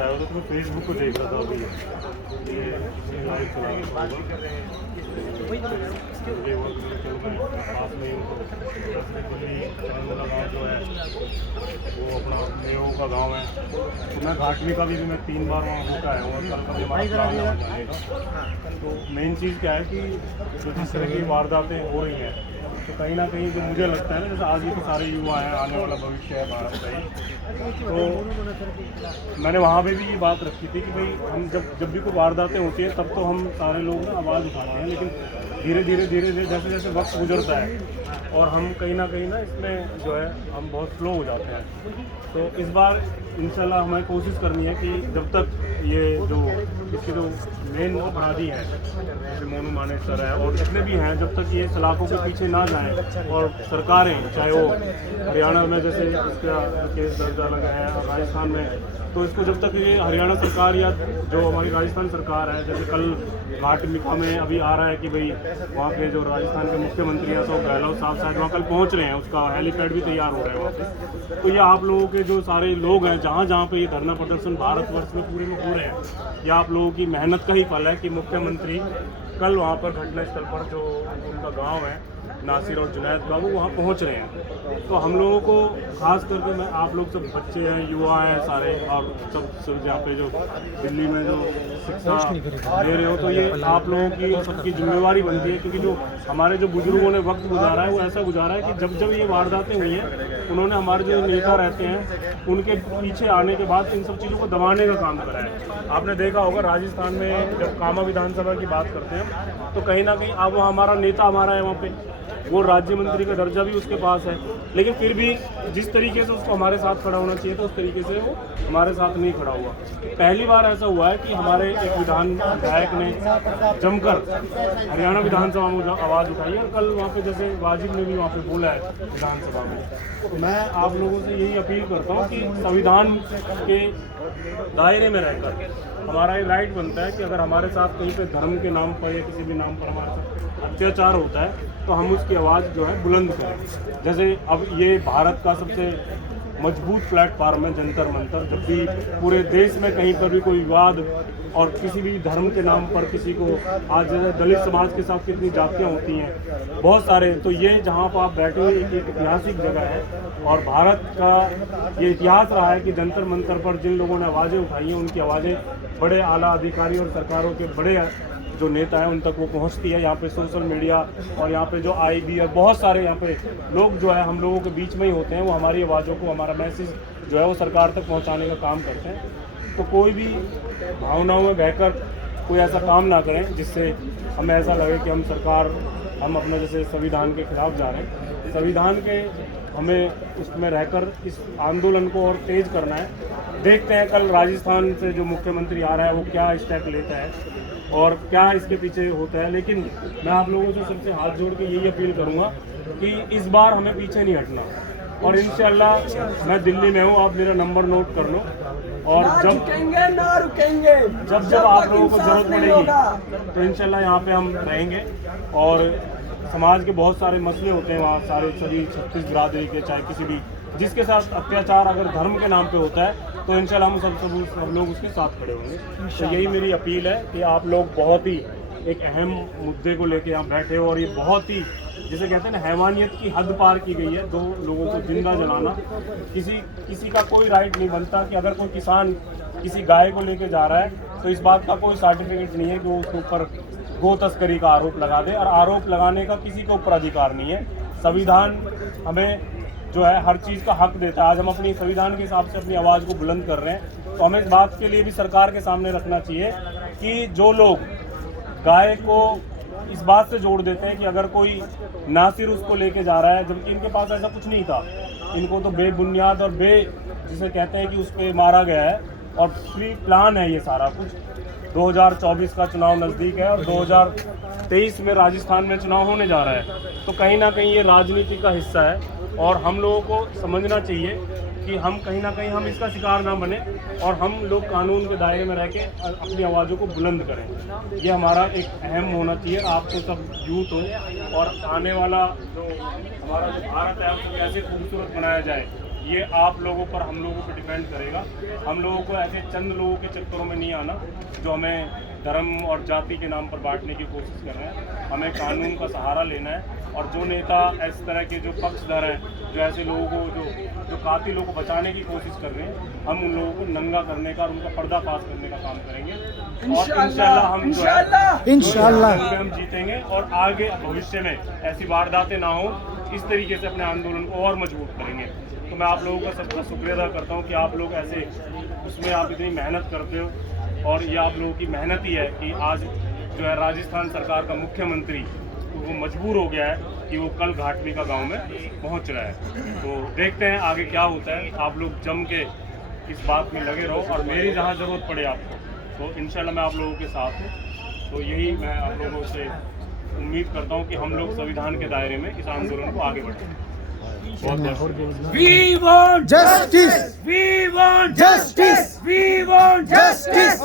आया था तो मैं फेसबुक को देख रहा था अभी ये लाइव चला रहा था मुझे वो चल रहा है पास में ही दिल्ली चांदोला गाँव जो है वो अपना मेयों का गांव है। तो मैं घाटवी का भी मैं 3 बार वहाँ होकर आया हूँ और कल कभी हमारा प्लान है वहाँ जाने का। तो मेन चीज़ क्या है कि जो जिस तरह की वारदातें हो रही हैं तो कहीं ना कहीं जो मुझे लगता है ना जैसे आज ये तो सारे युवा हैं, आने वाला भविष्य है भारत का ही। तो मैंने वहाँ पे भी ये बात रखी थी कि भाई हम जब भी कोई वारदातें होती हैं तब तो हम सारे लोग ना आवाज़ उठाते हैं, लेकिन धीरे धीरे जैसे जैसे वक्त गुजरता है और हम कहीं ना इसमें जो है हम बहुत स्लो हो जाते हैं। तो इस बार इंशाल्लाह हमें कोशिश करनी है कि जब तक ये जो इसके जो मेन अपराधी हैं जैसे मोनू मानेक सर है और जितने भी हैं, जब तक ये सलाखों के पीछे ना जाएं और सरकारें चाहे वो हरियाणा में जैसे इसका केस दर्ज लगा है और राजस्थान में, तो इसको जब तक ये हरियाणा सरकार या जो हमारी राजस्थान सरकार है, जैसे कल घाटमिका में अभी आ रहा है कि भाई वहाँ के जो राजस्थान के मुख्यमंत्री हैं अशोक गहलोत साहब शायद वहाँ कल पहुँच रहे हैं, उसका हेलीपैड भी तैयार हो रहा है वहाँ पे। तो ये आप लोगों के जो सारे लोग हैं जहाँ जहाँ पे ये धरना प्रदर्शन भारतवर्ष में पूरे में हो रहे हैं, ये आप लोगों की मेहनत का ही फल है कि मुख्यमंत्री कल वहाँ पर घटनास्थल पर जो उनका गाँव है नासिर और जुनैद का, वो वहाँ पहुँच रहे हैं। तो हम लोगों को खास करके मैं आप लोग सब बच्चे हैं, युवा हैं सारे, और सब यहाँ पे जो दिल्ली में जो शिक्षा ले रहे हो, तो ये आप लोगों की और सबकी जिम्मेवारी बनती है, क्योंकि जो हमारे जो बुजुर्गों ने वक्त गुजारा है वो ऐसा गुजारा है कि जब जब ये वारदातें हुई हैं उन्होंने हमारे जो नेता रहते हैं उनके पीछे आने के बाद इन सब चीज़ों को दबाने का काम करा है। आपने देखा होगा राजस्थान में जब कामा विधानसभा की बात करते हैं तो कहीं ना कहीं अब वो हमारा नेता हमारा है वहाँ पे, वो राज्य मंत्री का दर्जा भी उसके पास है, लेकिन फिर भी जिस तरीके से उसको हमारे साथ खड़ा होना चाहिए था उस तरीके से वो हमारे साथ नहीं खड़ा हुआ। पहली बार ऐसा हुआ है कि हमारे एक विधायक ने जमकर हरियाणा विधानसभा में आवाज़ उठाई है, और कल वहाँ पे जैसे वाजिब ने भी वहाँ पे बोला है विधानसभा में। तो मैं आप लोगों से यही अपील करता हूँ कि संविधान के दायरे में रहकर हमारा ये राइट बनता है कि अगर हमारे साथ कहीं पे धर्म के नाम पर या किसी भी नाम पर हमारे साथ अत्याचार होता है तो हम उसकी आवाज़ जो है बुलंद करें। जैसे अब ये भारत का सबसे मजबूत प्लेटफार्म है जंतर मंतर, जब भी पूरे देश में कहीं पर भी कोई विवाद और किसी भी धर्म के नाम पर किसी को, आज जैसे दलित समाज के साथ कितनी जातियाँ होती हैं बहुत सारे, तो ये जहाँ पर आप बैठे हुए एक ऐतिहासिक जगह है और भारत का ये इतिहास रहा है कि जंतर मंतर पर जिन लोगों ने आवाज़ें उठाई हैं उनकी आवाज़ें बड़े आला अधिकारी और सरकारों के बड़े जो नेता हैं उन तक वो पहुंचती है। यहाँ पे सोशल मीडिया और यहाँ पे जो आईबी और बहुत सारे यहाँ पे लोग जो है हम लोगों के बीच में ही होते हैं, वो हमारी आवाज़ों को, हमारा मैसेज जो है वो सरकार तक पहुँचाने का काम करते हैं। तो कोई भी भावनाओं में बहकर कोई ऐसा काम ना करें जिससे हमें ऐसा लगे कि हम अपने जैसे संविधान के खिलाफ जा रहे हैं। संविधान के हमें उसमें रहकर इस आंदोलन को और तेज़ करना है। देखते हैं कल राजस्थान से जो मुख्यमंत्री आ रहा है वो क्या स्टेप लेता है और क्या इसके पीछे होता है, लेकिन मैं आप लोगों से सबसे हाथ जोड़ के यही अपील करूंगा कि इस बार हमें पीछे नहीं हटना, और इंशाल्लाह मैं दिल्ली में हूँ, आप मेरा नंबर नोट कर लो, और जब आप लोगों को जरूरत पड़ेगी तो इंशाल्लाह यहाँ पे हम रहेंगे। और समाज के बहुत सारे मसले होते हैं वहाँ, सारे सभी 36 बिरादरी के, चाहे किसी भी जिसके साथ अत्याचार अगर धर्म के नाम पे होता है तो इंशाल्लाह हम सब लोग उसके साथ खड़े होंगे। तो यही मेरी अपील है कि आप लोग बहुत ही एक अहम मुद्दे को लेके यहाँ बैठे हो, और ये बहुत ही जिसे कहते हैं ना हैवानियत की हद पार की गई है। 2 लोगों को जिंदा जलाना, किसी का कोई राइट नहीं बनता कि अगर कोई किसान किसी गाय को लेके जा रहा है तो इस बात का कोई सर्टिफिकेट नहीं है कि वो उसके ऊपर गो तस्करी का आरोप लगा दे, और आरोप लगाने का किसी के ऊपर अधिकार नहीं है। संविधान हमें जो है हर चीज़ का हक देता है। आज हम अपनी संविधान के हिसाब से अपनी आवाज़ को बुलंद कर रहे हैं, तो हमें इस बात के लिए भी सरकार के सामने रखना चाहिए कि जो लोग गाय को इस बात से जोड़ देते हैं कि अगर कोई नासिर उसको लेके जा रहा है, जबकि इनके पास ऐसा कुछ नहीं था, इनको तो बेबुनियाद और जिसे कहते हैं कि उस पर मारा गया है, और प्री प्लान है ये सारा कुछ। 2024 का चुनाव नज़दीक है और 2023 में राजस्थान में चुनाव होने जा रहा है, तो कहीं ना कहीं ये राजनीति का हिस्सा है, और हम लोगों को समझना चाहिए कि हम कहीं ना कहीं हम इसका शिकार ना बने, और हम लोग कानून के दायरे में रह के अपनी आवाज़ों को बुलंद करें। ये हमारा एक अहम होना चाहिए। आप तो सब यूथ हो, और आने वाला जो हमारा जो भारत है उसको कैसे खूबसूरत बनाया जाए ये आप लोगों पर, हम लोगों पर डिपेंड करेगा। हम लोगों को ऐसे चंद लोगों के चक्करों में नहीं आना जो हमें धर्म और जाति के नाम पर बांटने की कोशिश कर रहे हैं। हमें कानून का सहारा लेना है, और जो नेता इस तरह के जो पक्षधर हैं, जो ऐसे लोगों को जो कातिलों को बचाने की कोशिश कर रहे हैं, हम उन लोगों को नंगा करने का और उनका पर्दाफाश करने का काम करेंगे। और इंशाल्लाह हम जो है इंशाल्लाह हम जीतेंगे, और आगे भविष्य में ऐसी वारदातें ना हो, इस तरीके से अपने आंदोलन को और मजबूत करेंगे। तो मैं आप लोगों का सबका शुक्रिया अदा करता हूँ कि आप लोग ऐसे उसमें आप इतनी मेहनत करते हो, और ये आप लोगों की मेहनत ही है कि आज जो है राजस्थान सरकार का मुख्यमंत्री तो वो मजबूर हो गया है कि वो कल घाटवी का गांव में पहुंच रहा है। तो देखते हैं आगे क्या होता है। आप लोग जम के इस बात में लगे रहो, और मेरी जहां ज़रूरत पड़े आपको तो इंशाल्लाह मैं आप लोगों के साथ हूँ। तो यही मैं आप लोगों से उम्मीद करता हूँ कि हम लोग संविधान के दायरे में इस आंदोलन को आगे बढ़ें। We want justice. We want Justice. We want Justice.